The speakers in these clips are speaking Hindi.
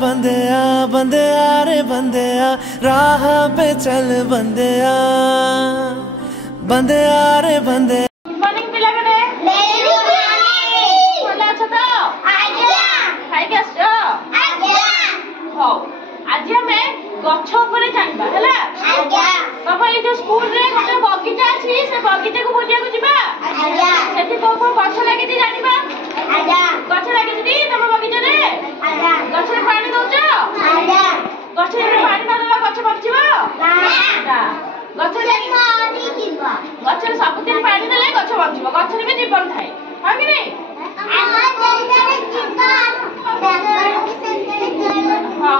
बंदेया बंदेया रे बंदेया राह पे चल बंदेया बंदेया रे बंदे मॉर्निंग पिला बने बोला छ तो आज्ञा खाइ के आछो आज्ञा हो आज हमें गछ ऊपर जानिबा हला आज्ञा बाबा ये जो स्कूल रे गोटे बगीचा अछि से बगीचा को बुलिया को जिबा आज्ञा सेठी को गछ लागि दी जानिबा आज्ञा गछ लागि दी तम बगीचा रे आज्ञा गछ रे पानी दउछ आज्ञा गछ रे पानी न देबा गछ बचिबो ना गछ रे पानी दिबा गछ रे सबदिन पानी देले गछ बचिबो गछ रे भी जीवन थाए हा कि नहीं हमर जइले जीवन हां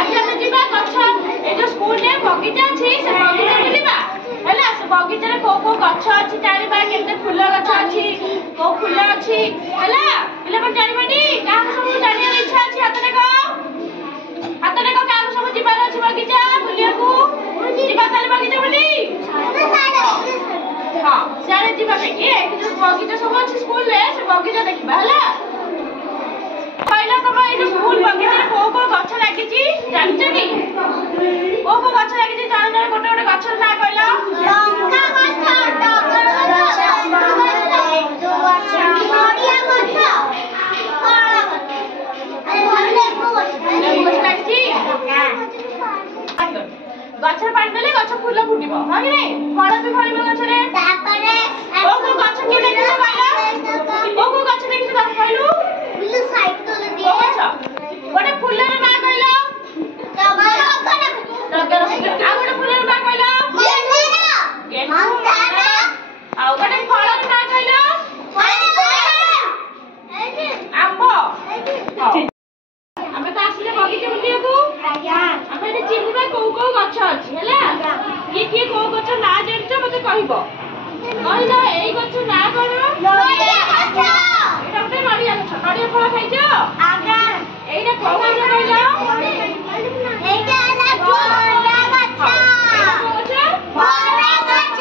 आज हम जीवा गछ ए जो स्कूल रे बगीचा छी से बगीचा बुलिबा हला से बगीचा रे को गछ अछि जानिबा केते फूल गछ अछि को फूल अछि हला पिले पर जानिबानी का सब जानिया इच्छा अछि हातने को का सब जीवा अछि बगीचा बुलिया को जीवा ताले बगीचा बुली हां सारे जीवा के जो बगीचा सब अछि स्कूल रे से बगीचा देखिबा हला पहिला तब ए जो स्कूल बगीचा रे को गछ लागि छी जानछ की को गछ लागि छी जान जान गोटे गोटे गछ ना कहला लंका गछ टगर गछ जो गछ नडिया गछ कोला गछ अरे लेबू गछ लागि छी गछ पानी देले गछ फूल फुटिबो हा कि नहीं फल भी फलिबो गछ रे तापरे को गछ के देखि कहला को गछ देखि त कहलु फूल साइड तो दिए गोटे फूल रे ना कहला टगर आ गोटे फूल रे ना कहला मंदार आ गोटे फल रे ना कहला आंबो हमें तो आसिले बगीचा बुलिया को आज्ञा हमें ने चिन्हबा को गछ अछि हला ये को गछ ना जानछ मते कहबो कहला एई गछ ना करो नडिया गछ एटा उठे नडिया गछ नडिया फल खाइछो आज्ञा एइटा को गछ कहला एइटा ला बोरा गछ बोरा गछ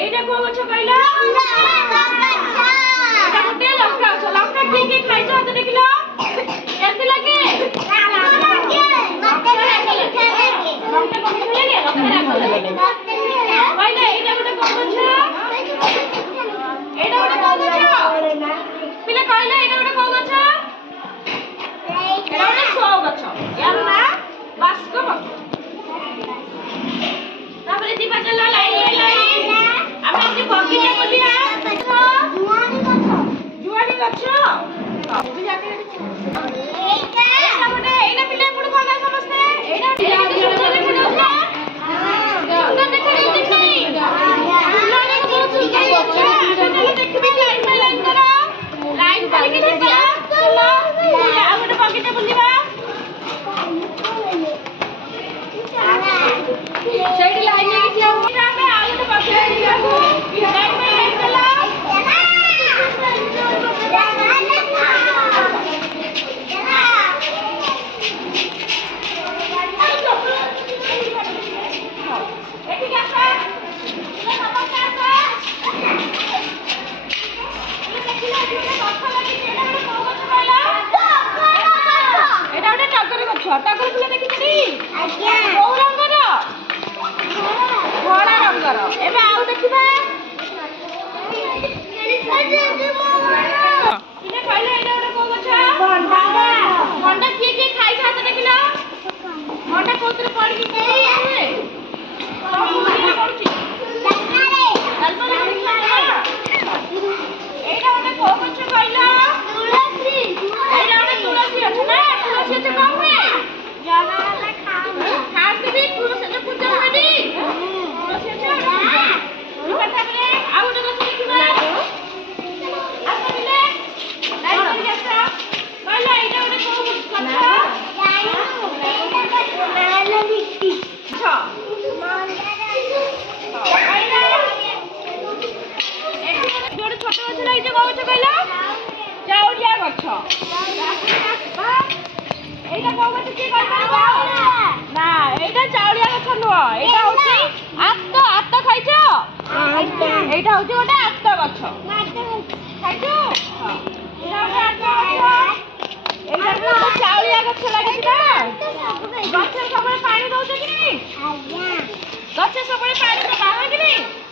एइटा को गछ कहला लंका गछ एटा उठे लंका गछ लंका के खाइछो त देखिलो कैसे लगे लंका पहले एटा गोटे कोन छ एटा गोटे कोन छ पिले कहले एटा गोटे कोन छ एटा गोटे सो गछ यार ना बास्को मत ताबले दीपा चल लाइन हम आज बगीचा बोलिया जुआनी गछ भी जाके एटा गोटे एटा पिले पुड कहला समस्ते एटा टगर फूल देखिछी आज्ञा को रंगर धोला रंगर एबे आउ देखिबा इने कहले एटा गोटे को गछ भंडा के खाइ खात देखिलो भंडा कोतरे पड़ी के आवे सब मुली पड़ची डालमा एटा गोटे को गछ कहला तुलसी एटा गोटे तुलसी अछि ना तुलसी त कहवे जाना वाला खास भी तुलसी से पूजा होनी तुलसी अच्छा ये कथा रे आउ तो देखिबा आसले लाइन कर जाता कहला एटा गोटे को कथा जानो लिखती अच्छा जोड़े छोट गछ रही जे गछ कहला चाउरिया गछ एटा को गछ की कहबा ना एटा चाउरिया गछ नुवा एटा होची आत्ता खाइछो एटा होची गोटे आत्ता गछ खाइछो हां एटा गोटे आत्ता गछ एटा गोटे चाउरिया ଗଛ ଲାଗିଛି ନା? ଗଛରେ ସବୁବେଳେ ପାଣି ଦଉଛ କି ନାହିଁ? ଗଛ ସବୁବେଳେ ପାଣି ଦବା ହଁ କି ନାହିଁ?